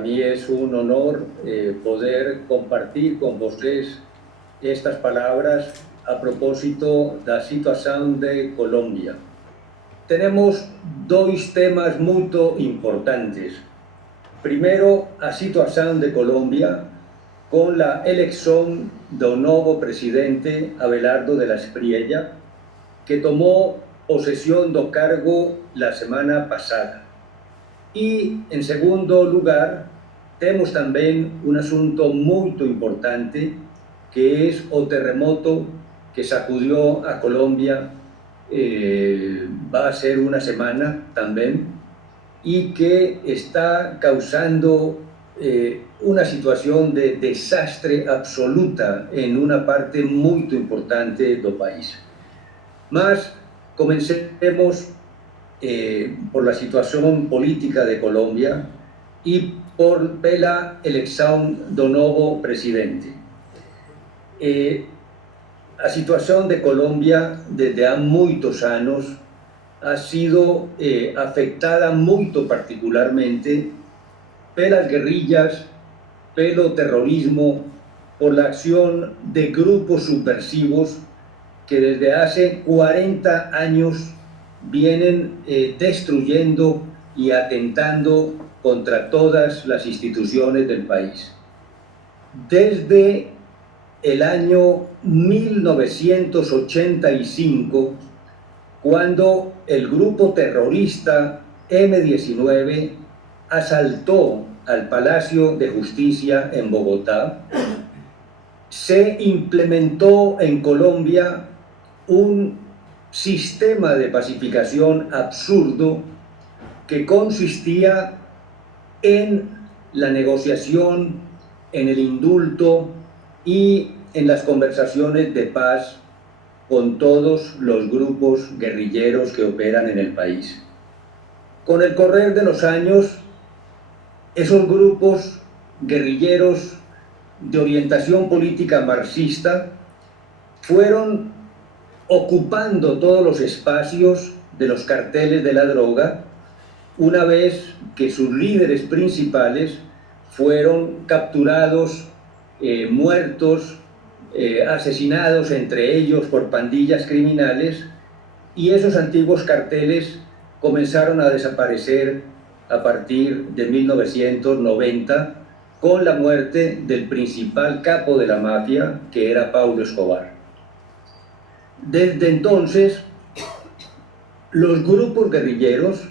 mí es un honor poder compartir con vocês estas palabras a propósito da situación de Colombia. Tenemos dos temas muy importantes. Primero, a situación de Colombia con la elección del nuevo presidente Abelardo de la Espriella, que tomó posesión do cargo la semana pasada. Y, en segundo lugar, tenemos también un asunto muy importante, que es el terremoto que sacudió a Colombia, va a ser una semana también, y que está causando una situación de desastre absoluta en una parte muy importante del país. Mas comencemos por la situación política de Colombia y por la elección del nuevo presidente. La situación de Colombia desde hace muchos años ha sido afectada muy particularmente por las guerrillas, por el terrorismo, por la acción de grupos subversivos que desde hace 40 años vienen destruyendo y atentando contra todas las instituciones del país. Desde el año 1985, cuando el grupo terrorista M-19 asaltó al Palacio de Justicia en Bogotá, se implementó en Colombia un sistema de pacificación absurdo que consistía en la negociación, en el indulto y en las conversaciones de paz con todos los grupos guerrilleros que operan en el país. Con el correr de los años, esos grupos guerrilleros de orientación política marxista fueron ocupando todos los espacios de los carteles de la droga, una vez que sus líderes principales fueron capturados, muertos, asesinados entre ellos por pandillas criminales, y esos antiguos carteles comenzaron a desaparecer a partir de 1990 con la muerte del principal capo de la mafia, que era Pablo Escobar. Desde entonces, los grupos guerrilleros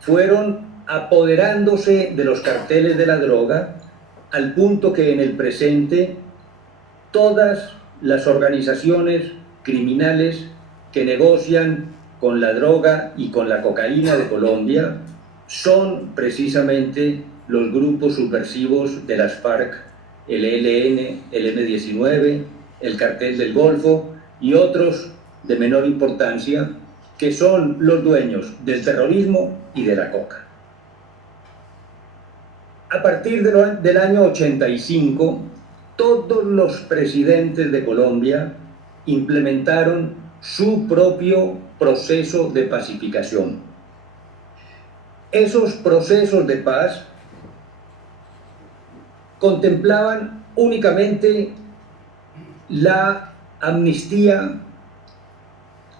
fueron apoderándose de los carteles de la droga, al punto que en el presente todas las organizaciones criminales que negocian con la droga y con la cocaína de Colombia son precisamente los grupos subversivos de las FARC, el ELN, el M-19, el Cartel del Golfo y otros de menor importancia, que son los dueños del terrorismo y de la coca. A partir del año 85, todos los presidentes de Colombia implementaron su propio proceso de pacificación. Esos procesos de paz contemplaban únicamente la amnistía,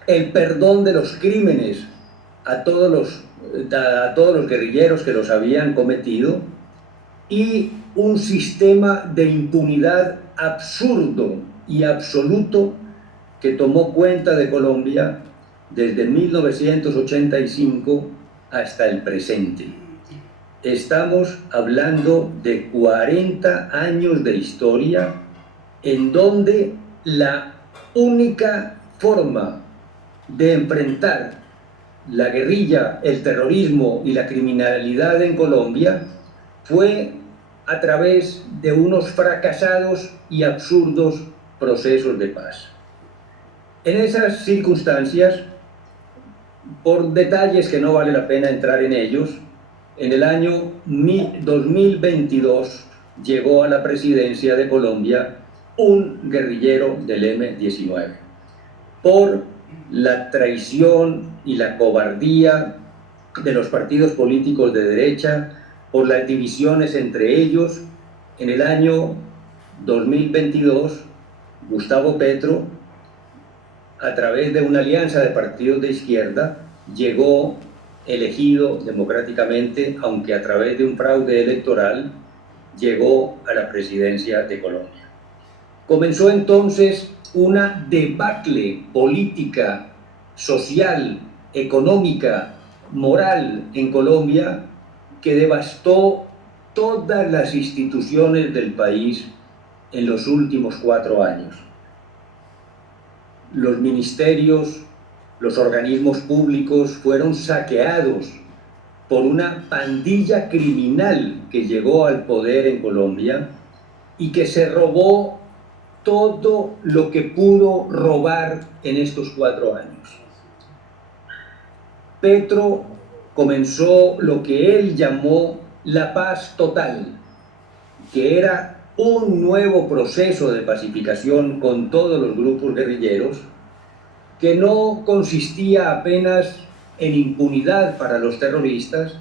el perdón de los crímenes a todos los guerrilleros que los habían cometido, y un sistema de impunidad absurdo y absoluto que tomó cuenta de Colombia desde 1985 hasta el presente. Estamos hablando de 40 años de historia en donde la única forma de enfrentar la guerrilla, el terrorismo y la criminalidad en Colombia fue a través de unos fracasados y absurdos procesos de paz. En esas circunstancias, por detalles que no vale la pena entrar en ellos, en el año 2022 llegó a la presidencia de Colombia un guerrillero del M-19. Por la traición y la cobardía de los partidos políticos de derecha, por las divisiones entre ellos. En el año 2022, Gustavo Petro, a través de una alianza de partidos de izquierda, llegó elegido democráticamente, aunque a través de un fraude electoral, llegó a la presidencia de Colombia. Comenzó entonces una debacle política, social, económica, moral en Colombia que devastó todas las instituciones del país en los últimos 4 años. Los ministerios, los organismos públicos fueron saqueados por una pandilla criminal que llegó al poder en Colombia y que se robó todo lo que pudo robar en estos 4 años. Petro comenzó lo que él llamó la paz total, que era un nuevo proceso de pacificación con todos los grupos guerrilleros, que no consistía apenas en impunidad para los terroristas,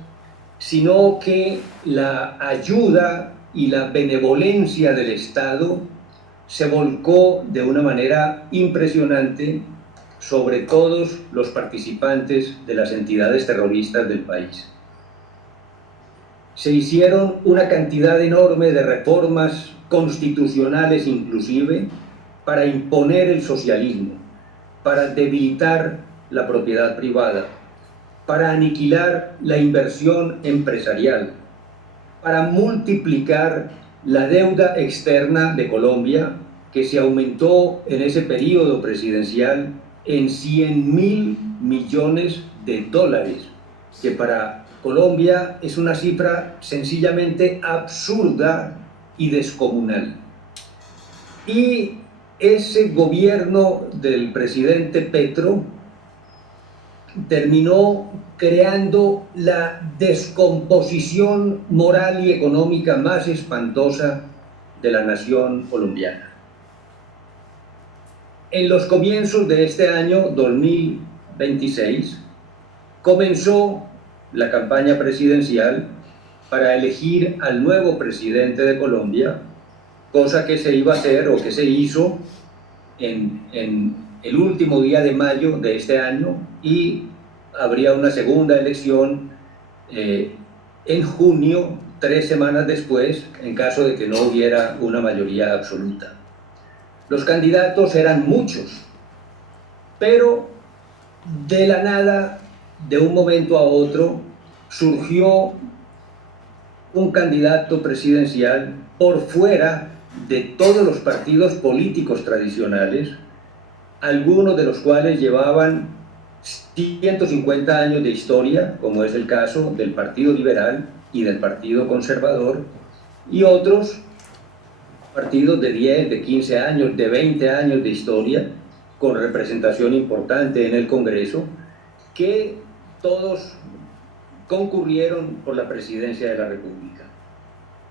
sino que la ayuda y la benevolencia del Estado se volcó de una manera impresionante sobre todos los participantes de las entidades terroristas del país. Se hicieron una cantidad enorme de reformas constitucionales inclusive para imponer el socialismo, para debilitar la propiedad privada, para aniquilar la inversión empresarial, para multiplicar la deuda externa de Colombia, que se aumentó en ese periodo presidencial en 100.000 millones de dólares, que para Colombia es una cifra sencillamente absurda y descomunal. Y ese gobierno del presidente Petro terminó creando la descomposición moral y económica más espantosa de la nación colombiana. En los comienzos de este año 2026 comenzó la campaña presidencial para elegir al nuevo presidente de Colombia, cosa que se iba a hacer o que se hizo en el último día de mayo de este año, y habría una segunda elección en junio, 3 semanas después, en caso de que no hubiera una mayoría absoluta. Los candidatos eran muchos, pero de la nada, de un momento a otro, surgió un candidato presidencial por fuera de todos los partidos políticos tradicionales, algunos de los cuales llevaban 150 años de historia, como es el caso del Partido Liberal y del Partido Conservador, y otros partidos de 10, de 15 años, de 20 años de historia, con representación importante en el Congreso, que todos concurrieron por la presidencia de la República.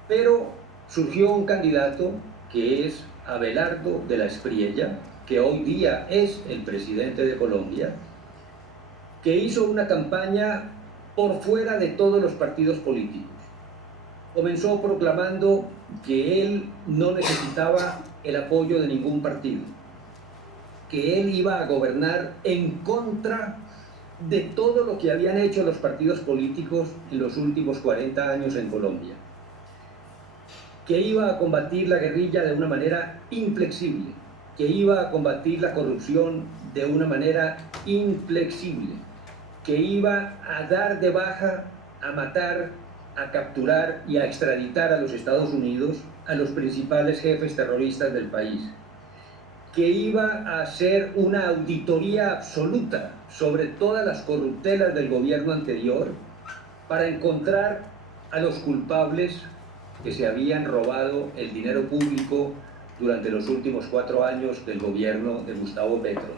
Pero surgió un candidato que es Abelardo de la Espriella, que hoy día es el presidente de Colombia, que hizo una campaña por fuera de todos los partidos políticos. Comenzó proclamando que él no necesitaba el apoyo de ningún partido, que él iba a gobernar en contra de todo lo que habían hecho los partidos políticos en los últimos 40 años en Colombia, que iba a combatir la guerrilla de una manera inflexible, que iba a combatir la corrupción de una manera inflexible, que iba a dar de baja, a matar, a capturar y a extraditar a los Estados Unidos a los principales jefes terroristas del país, que iba a hacer una auditoría absoluta sobre todas las corruptelas del gobierno anterior para encontrar a los culpables que se habían robado el dinero público durante los últimos 4 años del gobierno de Gustavo Petro.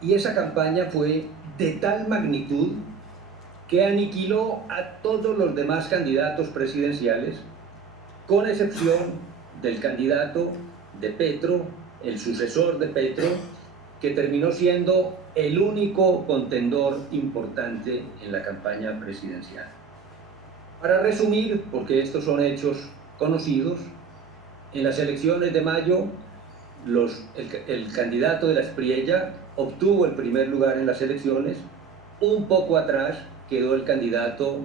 Y esa campaña fue de tal magnitud que aniquiló a todos los demás candidatos presidenciales, con excepción del candidato de Petro, el sucesor de Petro, que terminó siendo el único contendor importante en la campaña presidencial. Para resumir, porque estos son hechos conocidos, en las elecciones de mayo, el candidato de la Espriella obtuvo el primer lugar en las elecciones. Un poco atrás quedó el candidato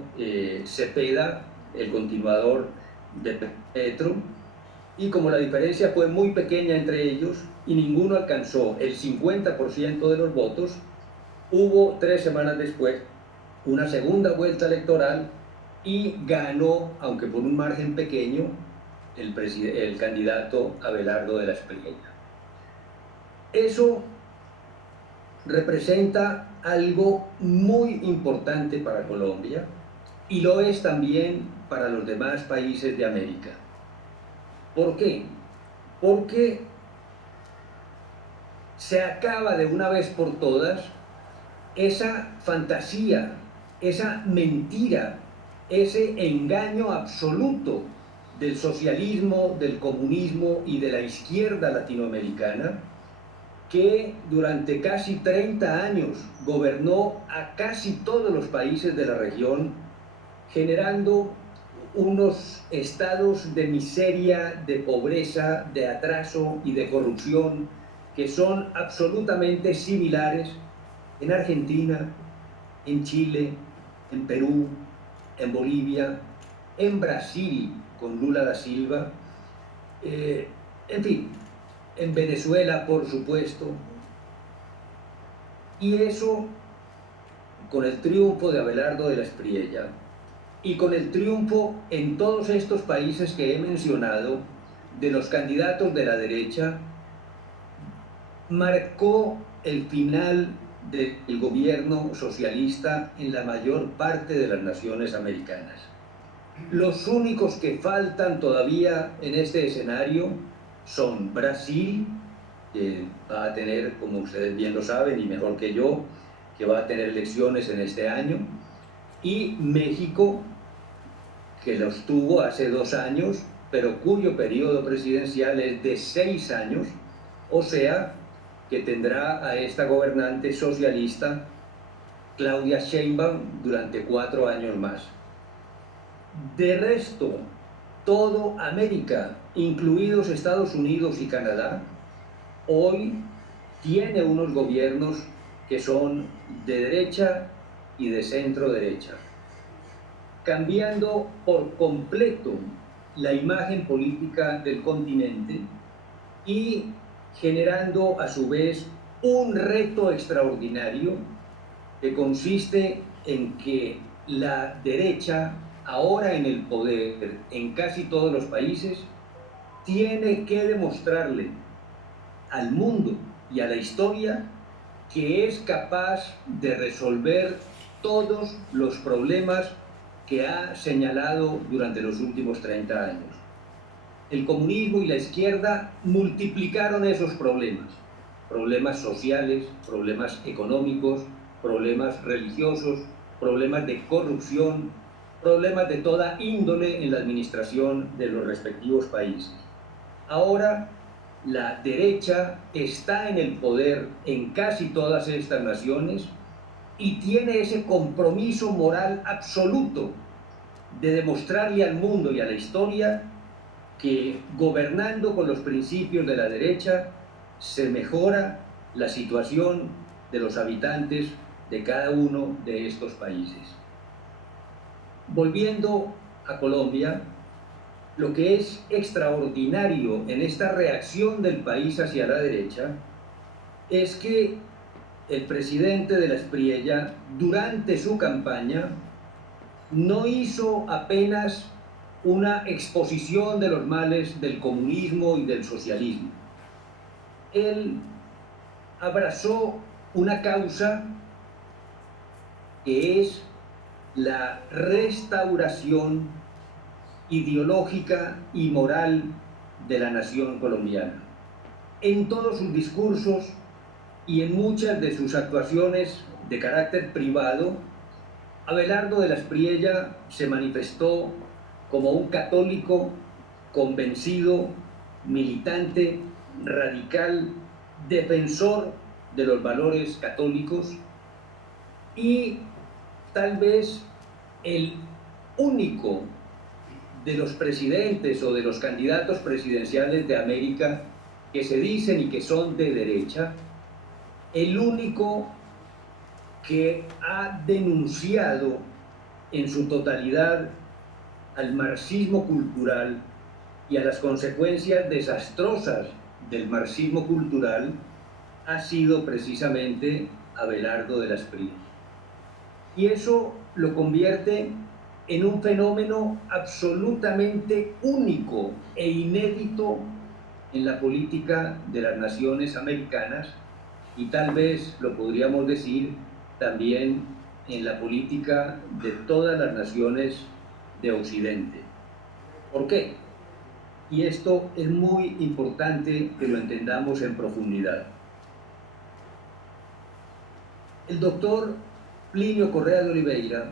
Cepeda, el continuador de Petro, y como la diferencia fue muy pequeña entre ellos y ninguno alcanzó el 50% de los votos, hubo 3 semanas después una segunda vuelta electoral y ganó, aunque por un margen pequeño, el candidato Abelardo de la Espriella. Eso representa algo muy importante para Colombia y lo es también para los demás países de América. ¿Por qué? Porque se acaba de una vez por todas esa fantasía, esa mentira, ese engaño absoluto del socialismo, del comunismo y de la izquierda latinoamericana, que durante casi 30 años gobernó a casi todos los países de la región, generando unos estados de miseria, de pobreza, de atraso y de corrupción que son absolutamente similares en Argentina, en Chile, en Perú, en Bolivia, en Brasil con Lula da Silva, en fin, en Venezuela, por supuesto. Y eso, con el triunfo de Abelardo de la Espriella y con el triunfo en todos estos países que he mencionado de los candidatos de la derecha, marcó el final del gobierno socialista en la mayor parte de las naciones americanas. Los únicos que faltan todavía en este escenario son Brasil, que va a tener, como ustedes bien lo saben y mejor que yo, que va a tener elecciones en este año, y México, que los tuvo hace 2 años, pero cuyo periodo presidencial es de 6 años, o sea, que tendrá a esta gobernante socialista, Claudia Sheinbaum, durante 4 años más. De resto, todo América, incluidos Estados Unidos y Canadá, hoy tiene unos gobiernos que son de derecha y de centro derecha, cambiando por completo la imagen política del continente y generando a su vez un reto extraordinario que consiste en que la derecha, ahora en el poder en casi todos los países, tiene que demostrarle al mundo y a la historia que es capaz de resolver todos los problemas que ha señalado durante los últimos 30 años. El comunismo y la izquierda multiplicaron esos problemas, problemas sociales, problemas económicos, problemas religiosos, problemas de corrupción, problemas de toda índole en la administración de los respectivos países. Ahora, la derecha está en el poder en casi todas estas naciones y tiene ese compromiso moral absoluto de demostrarle al mundo y a la historia que gobernando con los principios de la derecha se mejora la situación de los habitantes de cada uno de estos países. Volviendo a Colombia, lo que es extraordinario en esta reacción del país hacia la derecha es que el presidente de la Espriella, durante su campaña, no hizo apenas una exposición de los males del comunismo y del socialismo. Él abrazó una causa que es la restauración ideológica y moral de la nación colombiana. En todos sus discursos y en muchas de sus actuaciones de carácter privado, Abelardo de la Espriella se manifestó como un católico convencido, militante, radical, defensor de los valores católicos y tal vez el único de los presidentes o de los candidatos presidenciales de América que se dicen y que son de derecha, el único que ha denunciado en su totalidad al marxismo cultural y a las consecuencias desastrosas del marxismo cultural ha sido precisamente Abelardo de las Espriella. Y eso lo convierte en un fenómeno absolutamente único e inédito en la política de las naciones americanas y tal vez lo podríamos decir también en la política de todas las naciones de Occidente. ¿Por qué? Y esto es muy importante que lo entendamos en profundidad. El doctor Plinio Correa de Oliveira,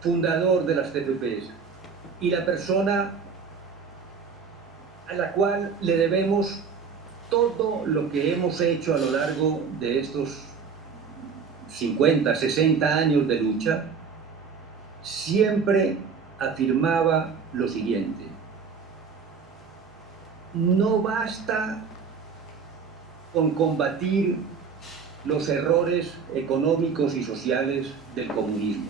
fundador de las TPPs, y la persona a la cual le debemos todo lo que hemos hecho a lo largo de estos 50, 60 años de lucha, siempre afirmaba lo siguiente: no basta con combatir los errores económicos y sociales del comunismo.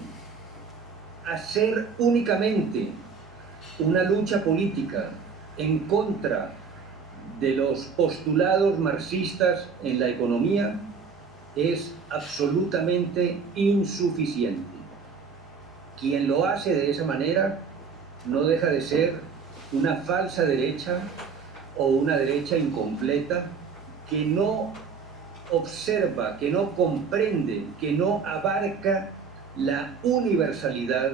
Hacer únicamente una lucha política en contra de los postulados marxistas en la economía es absolutamente insuficiente. Quien lo hace de esa manera no deja de ser una falsa derecha o una derecha incompleta que no observa, que no comprende, que no abarca la universalidad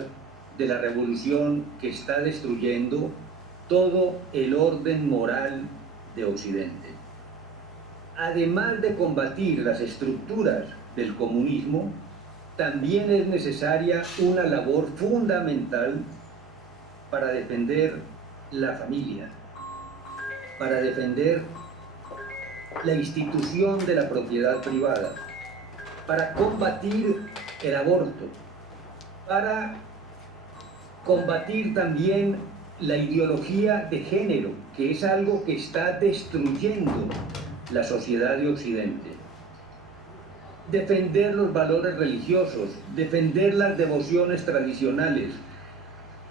de la revolución que está destruyendo todo el orden moral de Occidente. Además de combatir las estructuras del comunismo, también es necesaria una labor fundamental para defender la familia, para defender la institución de la propiedad privada, para combatir el aborto, para combatir también la ideología de género, que es algo que está destruyendo la sociedad de Occidente. Defender los valores religiosos, defender las devociones tradicionales.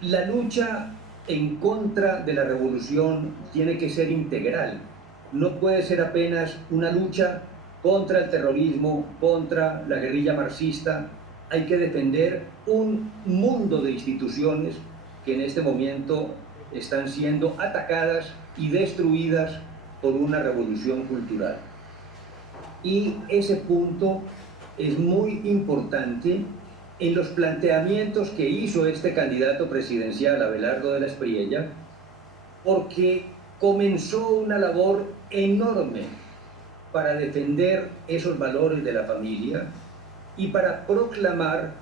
La lucha en contra de la revolución tiene que ser integral. No puede ser apenas una lucha contra el terrorismo, contra la guerrilla marxista. Hay que defender un mundo de instituciones que en este momento están siendo atacadas y destruidas por una revolución cultural. Y ese punto es muy importante en los planteamientos que hizo este candidato presidencial, Abelardo de la Espriella, porque comenzó una labor enorme para defender esos valores de la familia y para proclamar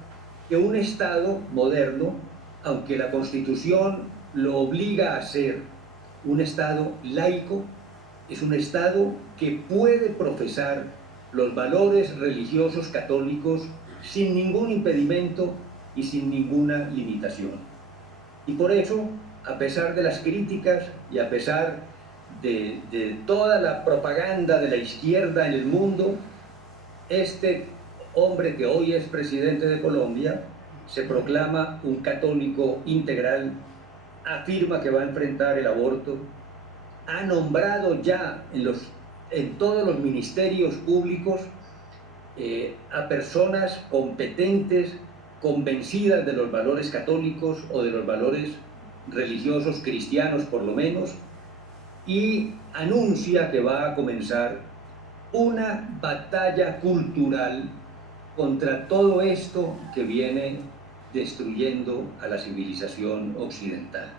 que un Estado moderno, aunque la Constitución lo obliga a ser un Estado laico, es un Estado que puede profesar los valores religiosos católicos sin ningún impedimento y sin ninguna limitación. Y por eso, a pesar de las críticas y a pesar de toda la propaganda de la izquierda en el mundo, este hombre que hoy es presidente de Colombia se proclama un católico integral, afirma que va a enfrentar el aborto, ha nombrado ya en todos los ministerios públicos a personas competentes, convencidas de los valores católicos o de los valores religiosos cristianos por lo menos, y anuncia que va a comenzar una batalla cultural contra todo esto que viene destruyendo a la civilización occidental.